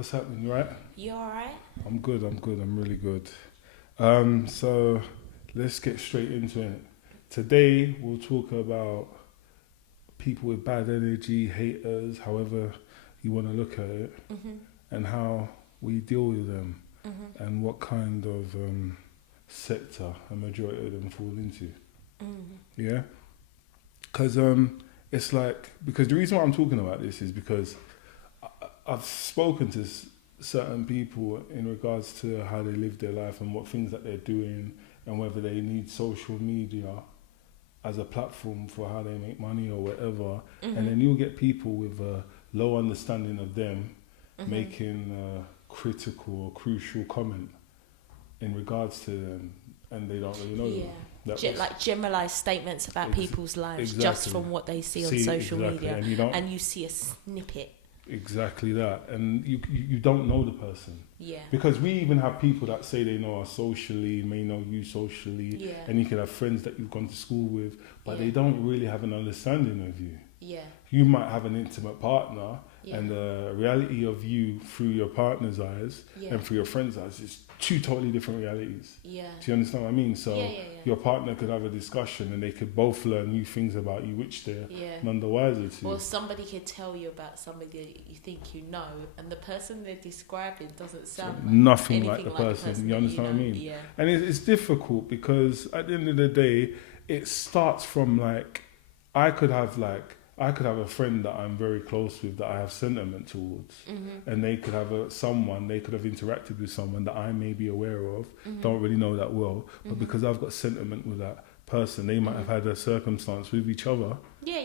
What's happening, you right? You alright? I'm good, I'm really good. So let's get straight into it. Today we'll talk about people with bad energy, haters, however you want to look at it, and how we deal with them, and what kind of sector a majority of them fall into. Yeah? Because it's like, because the reason why I'm talking about this is because I've spoken to certain people in regards to how they live their life and what things that they're doing and whether they need social media as a platform for how they make money or whatever. And then you'll get people with a low understanding of them making a critical or crucial comment in regards to them, and they don't really know them. Like generalised statements about people's lives just from what they see on social media, and you see a snippet. Exactly that, and you don't know the person. Yeah. Because we even have people that say they know us socially, may know you socially, and you can have friends that you've gone to school with, but they don't really have an understanding of you. Yeah. You might have an intimate partner, and the reality of you through your partner's eyes and through your friend's eyes is two totally different realities. Yeah. Do you understand what I mean? So your partner could have a discussion and they could both learn new things about you, which they're none the wiser to. Or somebody could tell you about somebody that you think you know, and the person they're describing doesn't sound nothing like the person. You understand what I mean? Yeah. And it's difficult because at the end of the day, it starts from like, I could have a friend that I'm very close with that I have sentiment towards, and they could have they could have interacted with someone that I may be aware of, don't really know that well, but because I've got sentiment with that person, they might have had a circumstance with each other. Yeah.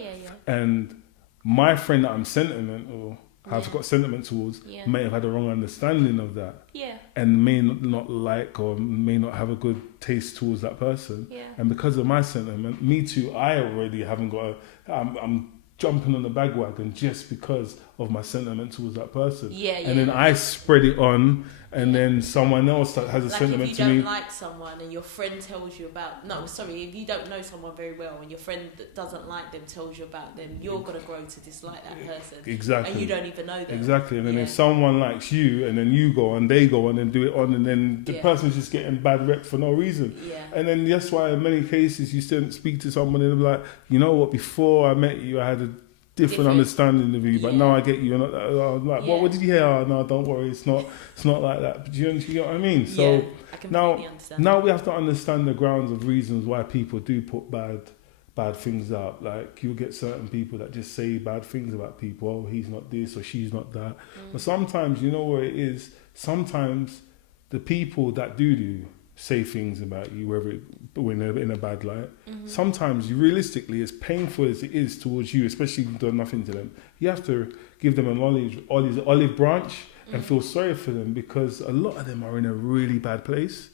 And my friend that I'm sentimental have got sentiment towards may have had a wrong understanding of that. Yeah. And may not like or may not have a good taste towards that person. Yeah. And because of my sentiment, me too, I already haven't got I'm jumping on the bandwagon just because of my sentiment towards that person. And then I spread it on, and then someone else that has a sentiment to me. If you don't like someone and your friend tells you about... if you don't know someone very well and your friend that doesn't like them tells you about them, you're going to grow to dislike that person. Exactly. And you don't even know them. Exactly. And then if someone likes you and then you go on, they go on and do it on, and then the person's just getting bad rep for no reason. Yeah. And then that's why in many cases you still speak to someone and they're like, you know what, before I met you, I had a different understanding of you, but now I get you. And I'm like, what did you hear? Oh, no, don't worry, it's not like that. But you get what I mean? So I understand. Now we have to understand the grounds of reasons why people do put bad things out. Like you'll get certain people that just say bad things about people. Oh, he's not this or she's not that. But sometimes, you know what it is? Sometimes the people that do say things about you, whether when they're in a bad light, sometimes realistically, as painful as it is towards you, especially if you've done nothing to them, you have to give them an olive branch and feel sorry for them, because a lot of them are in a really bad place.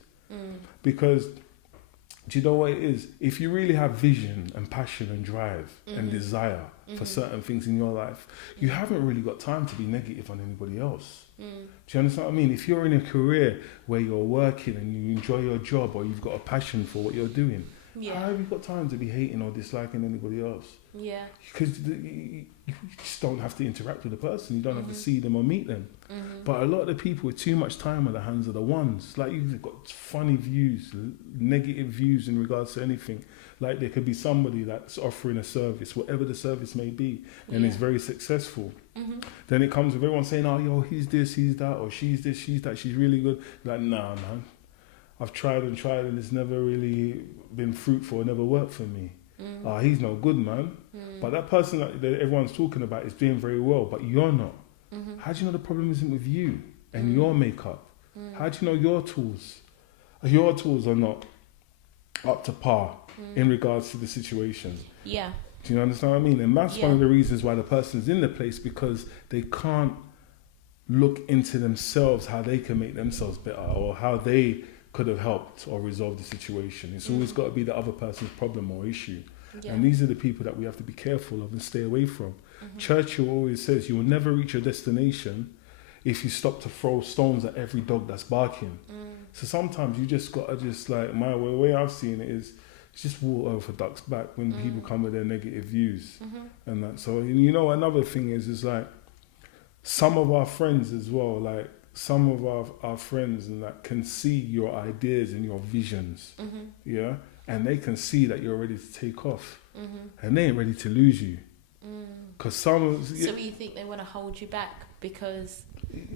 Because do you know what it is? If you really have vision and passion and drive and desire for certain things in your life, you haven't really got time to be negative on anybody else. Do you understand what I mean? If you're in a career where you're working and you enjoy your job, or you've got a passion for what you're doing, how have you got time to be hating or disliking anybody else? Yeah. Because you just don't have to interact with the person. You don't have to see them or meet them. But a lot of the people with too much time on their hands are the ones. Like, you've got funny views, negative views in regards to anything. Like, there could be somebody that's offering a service, whatever the service may be, and is very successful. Then it comes with everyone saying, oh, yo, he's this, he's that, or she's this, she's that, she's really good. Like, nah, man. I've tried and it's never really been fruitful, never worked for me. He's no good, man. But that person that everyone's talking about is doing very well, but you're not. How do you know the problem isn't with you and your makeup? How do you know your tools are not up to par in regards to the situation? Yeah. Do you understand what I mean? And that's one of the reasons why the person's in the place, because they can't look into themselves, how they can make themselves better, or how they could have helped or resolved the situation. It's always got to be the other person's problem or issue. And these are the people that we have to be careful of and stay away from. Churchill always says you will never reach your destination if you stop to throw stones at every dog that's barking. So sometimes you just got to my way I've seen it is just water over duck's back when people come with their negative views. And that. So, you know, another thing is like, some of our friends as well, like some of our friends and that can see your ideas and your visions, yeah, and they can see that you're ready to take off, and they ain't ready to lose you, because some. So you think they want to hold you back because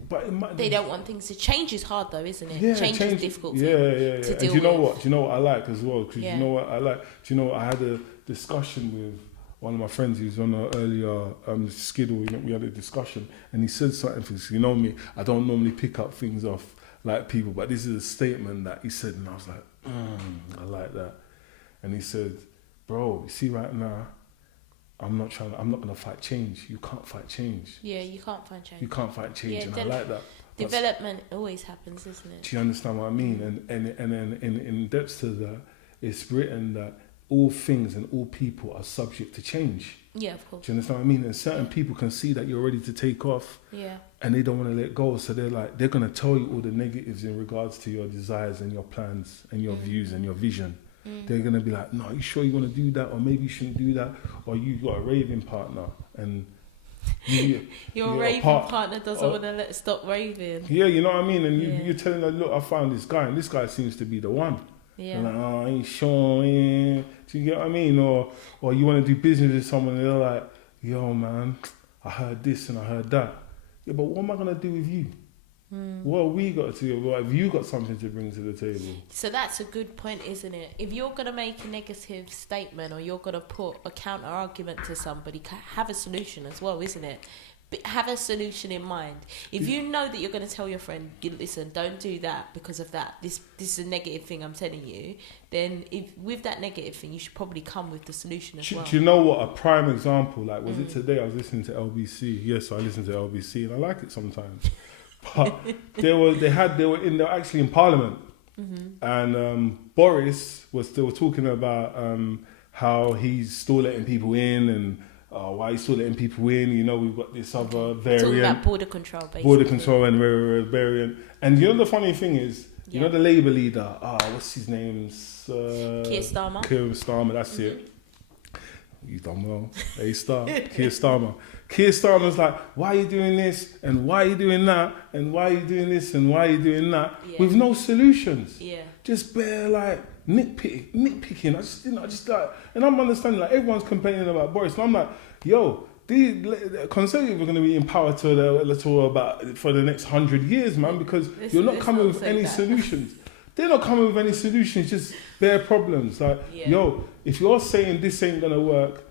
but they don't want things to change? Is hard though, isn't it? Yeah, change is difficult. Yeah. To And deal do you know with. what? Do you know what I like as well? Because Yeah. you know what I like. Do you know what? I had a discussion with one of my friends who's on an earlier Skiddle. We had a discussion, and he said something. Because you know me, I don't normally pick up things off like people, but this is a statement that he said, and I was like, I like that. And he said, "Bro, you see right now, I'm not going to fight change. You can't fight change. Yeah, you can't find change. You can't fight change." Yeah, and I like that. Development always happens, isn't it? Do you understand what I mean? And then in depth to that, it's written that all things and all people are subject to change. Yeah, of course. Do you understand what I mean? And certain people can see that you're ready to take off, Yeah. and they don't want to let go. So they're going to tell you all the negatives in regards to your desires and your plans and your views and your vision. They're going to be like, "No, you sure you want to do that? Or maybe you shouldn't do that? Or you got a raving partner and your raving partner doesn't want to stop raving." Yeah, you know what I mean? And you're telling her, "Look, I found this guy, and this guy seems to be the one." Yeah. And like, "Oh, I ain't sure, man." Do you get what I mean? Or you want to do business with someone, and they're like, "Yo, man, I heard this and I heard that." Yeah, but what am I going to do with you? What have we got to do? What have you got something to bring to the table? So that's a good point, isn't it? If you're going to make a negative statement or you're going to put a counter argument to somebody, have a solution as well, isn't it? But have a solution in mind. If you know that you're going to tell your friend, "Listen, don't do that because of that. This is a negative thing I'm telling you." Then, with that negative thing, you should probably come with the solution as well. Do you know what a prime example? Like, was it today? I was listening to LBC. Yes, I listen to LBC, and I like it sometimes. But they were actually in Parliament, and Boris was still talking about how he's still letting people in and why he's still letting people in. You know, we've got this other variant. Talking about border control, basically. Border control and variant. And you know the funny thing is, you know the Labour leader, what's his name? Keir Starmer. Keir Starmer, that's it. You done well. A-star. Keir Starmer. Keir Starmer's like, "Why are you doing this? And why are you doing that? And why are you doing this? And why are you doing that?" Yeah. With no solutions. Yeah. Just bare like nitpicking. I just like, and I'm understanding like everyone's complaining about Boris, and I'm like, yo, the Conservatives are going to be in power for the next 100 years, man, because you're not coming with any solutions. They're not coming with any solutions, just bare problems. Like, yo, if you're saying this ain't going to work,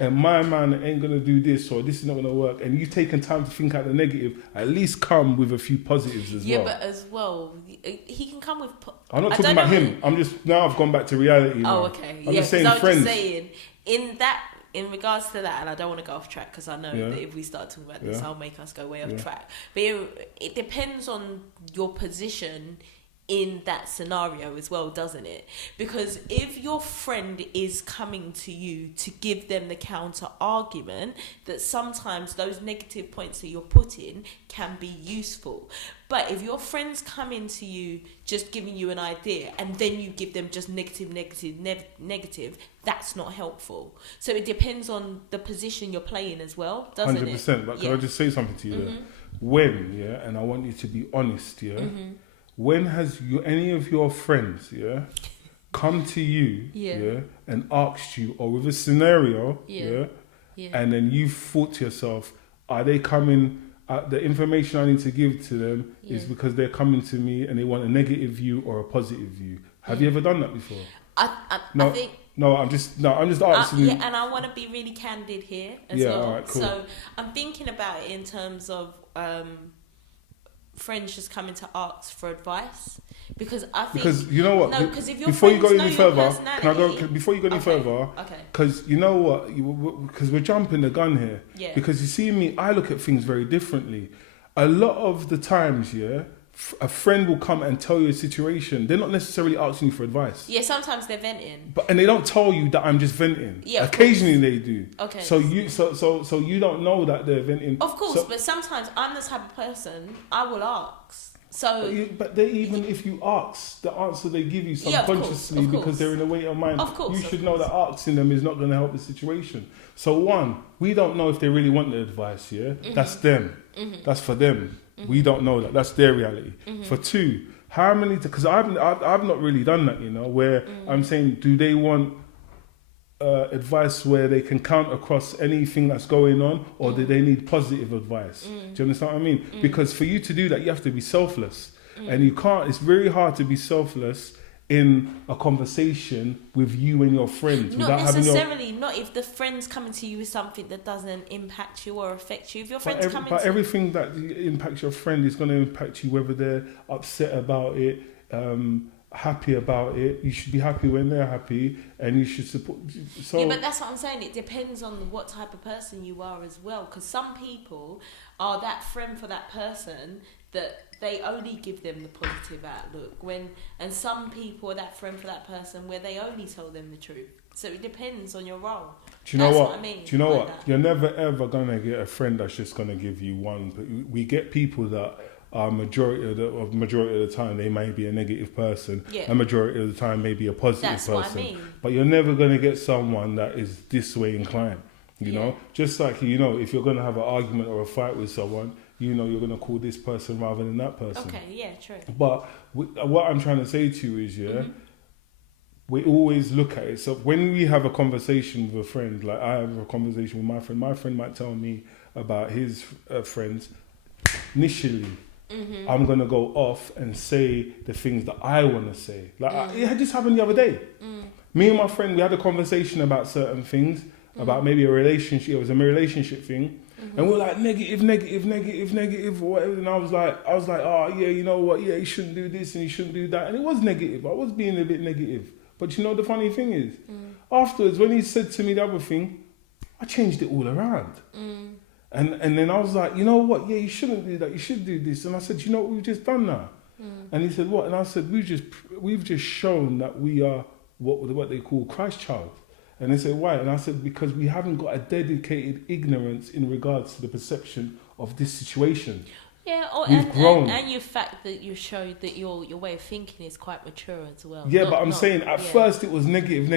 and my man ain't going to do this, or this is not going to work, and you've taken time to think out the negative, at least come with a few positives as well. Yeah, but as well, he can come with... I'm not talking about him. Now I've gone back to reality. Oh, okay. I'm just saying friends. Just saying, in regards to that, and I don't want to go off track because I know that if we start talking about this, I'll make us go way off track. But it depends on your position in that scenario as well, doesn't it? Because if your friend is coming to you to give them the counter argument, that sometimes those negative points that you're putting can be useful. But if your friend's coming to you just giving you an idea and then you give them just negative, that's not helpful. So it depends on the position you're playing as well, doesn't 100%, it? 100%, but can I just say something to you there? When, and I want you to be honest, when has any of your friends, come to you, and asked you, or with a scenario, and then you've thought to yourself, are they coming, the information I need to give to them is because they're coming to me and they want a negative view or a positive view? Have you ever done that before? I think... I'm just asking you. And I want to be really candid here as well. All right, cool. So I'm thinking about it in terms of friends just coming to ask for advice, because I think you know what? No, because if your before you go friends any know further, your personality, can I go? Before you go any further, okay. Because you know what? Because we're jumping the gun here. Yeah. Because you see me, I look at things very differently. A lot of the times, a friend will come and tell you a situation. They're not necessarily asking you for advice. Yeah, sometimes they're venting. And they don't tell you that I'm just venting. Yeah, occasionally they do. Okay. So you don't know that they're venting. Of course, but sometimes I'm the type of person I will ask. So, but even if you ask, the answer they give you subconsciously, of course. Because they're in a way of mind, of course, you should know that asking them is not going to help the situation. So we don't know if they really want the advice, that's them. That's for them. We don't know that. That's their reality. For two, how many? Because I've not really done that. Where I'm saying, do they want advice where they can count across anything that's going on, or do they need positive advice? Do you understand what I mean? Because for you to do that, you have to be selfless, and you can't. It's very hard to be selfless in a conversation with you and your friends. Not necessarily. Not if the friend's coming to you with something that doesn't impact you or affect you. If your friend's everything that impacts your friend is going to impact you, whether they're upset about it, happy about it. You should be happy when they're happy, and you should support. So, yeah, but that's what I'm saying. It depends on what type of person you are as well. Because some people are that friend for that person that they only give them the positive outlook, and some people are that friend for that person where they only tell them the truth. So it depends on your role. Do you know what? I mean? Do you know what? You're never ever gonna get a friend that's just gonna give you one. But we get people that are majority of the time they may be a negative person. Yeah. A majority of the time may be a positive person. That's what I mean. But you're never gonna get someone that is this way inclined. You know, just like if you're gonna have an argument or a fight with someone, you're going to call this person rather than that person. Okay, yeah, true. But what I'm trying to say to you is, we always look at it. So when we have a conversation with a friend, like I have a conversation with my friend might tell me about his friends. Initially, I'm going to go off and say the things that I want to say. Like it just happened the other day. Me and my friend, we had a conversation about certain things, about maybe a relationship. It was a relationship thing. And we're like negative, or whatever. And I was like, oh yeah, you know what? Yeah, you shouldn't do this and you shouldn't do that. And it was negative. I was being a bit negative. But you know the funny thing is, afterwards when he said to me the other thing, I changed it all around. And then I was like, you know what? Yeah, you shouldn't do that. You should do this. And I said, you know what? We've just done now. And he said, what? And I said, we've just shown that we are what they call Christ child. And they said, why? And I said, because we haven't got a dedicated ignorance in regards to the perception of this situation. Yeah, we've grown. And your fact that you showed that your way of thinking is quite mature as well. Yeah, but I'm saying at first it was negative.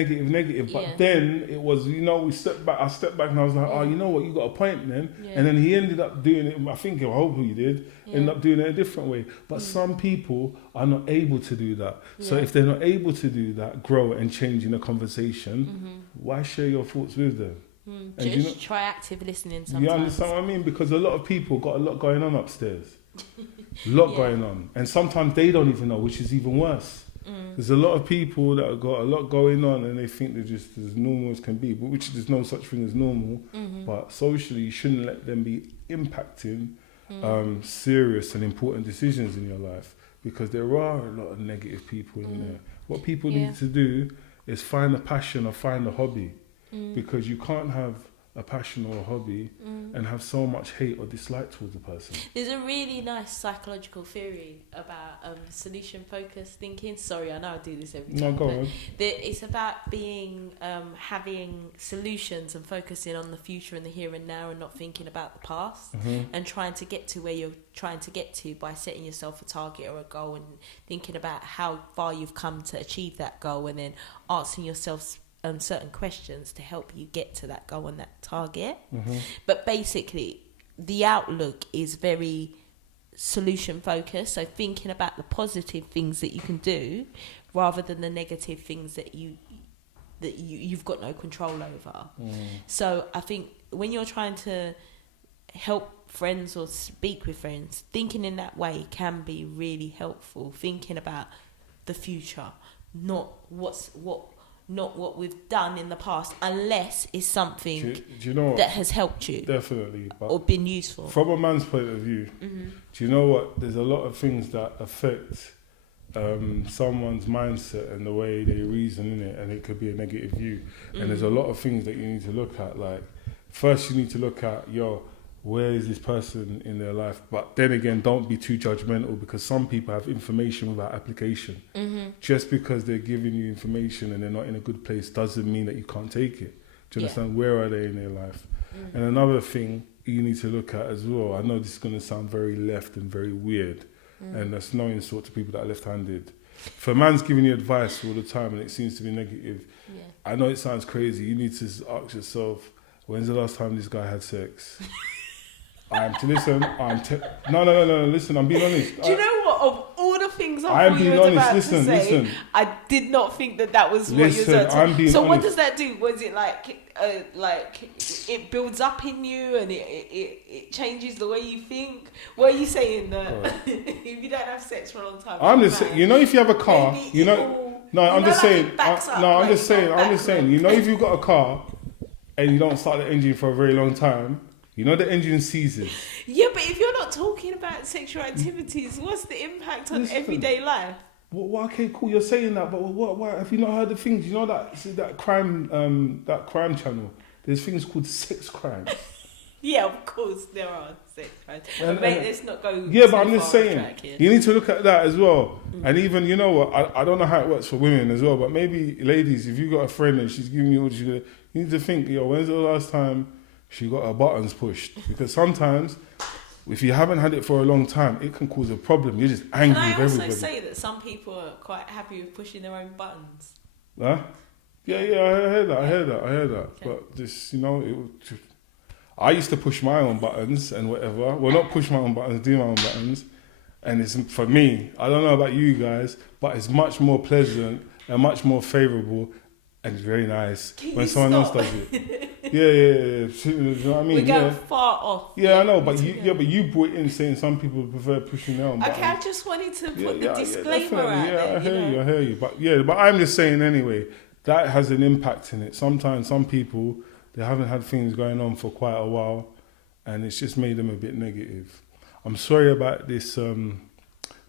But then it was, I stepped back and I was like, oh, you know what, you got a point then. Yeah. And then he ended up doing it, I think, I hope he did, ended up doing it a different way. But some people are not able to do that. So if they're not able to do that, grow and change in a conversation, why share your thoughts with them? And just try active listening sometimes. You understand what I mean? Because a lot of people got a lot going on upstairs. A lot going on. And sometimes they don't even know, which is even worse. There's a lot of people that have got a lot going on and they think they're just as normal as can be, but which there's no such thing as normal. But socially, you shouldn't let them be impacting serious and important decisions in your life, because there are a lot of negative people in there. What people need to do is find a passion or find a hobby. Because you can't have a passion or a hobby and have so much hate or dislike towards a person. There's a really nice psychological theory about solution-focused thinking. Sorry, I know I do this every time. No, go on. It's about being having solutions and focusing on the future and the here and now, and not thinking about the past, and trying to get to where you're trying to get to by setting yourself a target or a goal and thinking about how far you've come to achieve that goal, and then asking yourself certain questions to help you get to that goal and that target. But basically, the outlook is very solution focused. So thinking about the positive things that you can do, rather than the negative things that you've got no control over. So I think when you're trying to help friends or speak with friends, thinking in that way can be really helpful. Thinking about the future, not what we've done in the past, unless it's something do you know that has helped you. Definitely. But or been useful. From a man's point of view, do you know what? There's a lot of things that affect someone's mindset and the way they reason in it, and it could be a negative view. And there's a lot of things that you need to look at. Like, first you need to look at, where is this person in their life? But then again, don't be too judgmental, because some people have information without application. Just because they're giving you information and they're not in a good place doesn't mean that you can't take it. Do you understand? Where are they in their life? And another thing you need to look at as well, I know this is going to sound very left and very weird, and that's no insult to people that are left-handed. If a man's giving you advice all the time and it seems to be negative, I know it sounds crazy. You need to ask yourself, when's the last time this guy had sex? Listen, I'm being honest. Do you know what? Of all the things I'm thought you being was honest. about Listen, to say, listen. I did not think that was what you was Listen, about to I'm being So what honest. does that do? Was it like it builds up in you and it changes the way you think? What are you saying that if you don't have sex for a long time? I'm just saying, you know, if you have a car, you know. No, I'm just saying. I'm just saying. You know, if you've got a car and you don't start the engine for a very long time, you know the engine seizes. Yeah, but if you're not talking about sexual activities, what's the impact on everyday life? Well, okay, cool. You're saying that, but what have you not heard the things? You know that crime channel. There's things called sex crimes. Yeah, of course there are sex crimes. But mate, let's not go. Yeah, but I'm just saying you need to look at that as well. And even, you know what? I don't know how it works for women as well, but maybe ladies, if you got a friend and she's giving you all you need to think, when's the last time she got her buttons pushed? Because sometimes, if you haven't had it for a long time, it can cause a problem. You're just angry with everybody. Can I also say that some people are quite happy with pushing their own buttons? Huh? Yeah, I heard that. Okay. But just, I used to push my own buttons and whatever. Well, not push my own buttons, do my own buttons. And it's, for me, I don't know about you guys, but it's much more pleasant and much more favourable and very nice when someone else does it. Yeah. You know what I mean? We're going far off. Yeah, I know, but you brought in saying some people prefer pushing their own buttons. Okay, I just wanted to put the disclaimer out there. Yeah, I hear you. But I'm just saying anyway, that has an impact in it. Sometimes some people, they haven't had things going on for quite a while, and it's just made them a bit negative. I'm sorry about this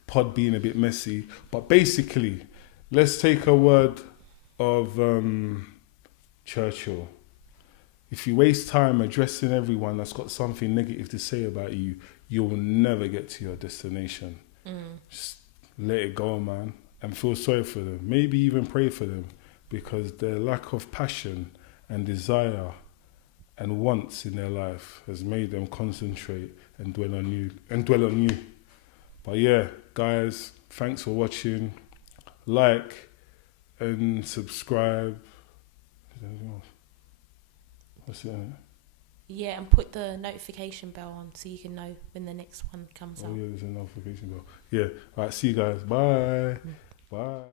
pod being a bit messy, but basically, let's take a word of Churchill. If you waste time addressing everyone that's got something negative to say about you, you'll never get to your destination. Just let it go, man, and feel sorry for them. Maybe even pray for them, because their lack of passion and desire and wants in their life has made them concentrate and dwell on you. But yeah, guys, thanks for watching. Like and subscribe. Is there anything else? What's it? Yeah, and put the notification bell on so you can know when the next one comes up. Oh yeah, there's a notification bell. Yeah. Alright, see you guys. Bye. Bye.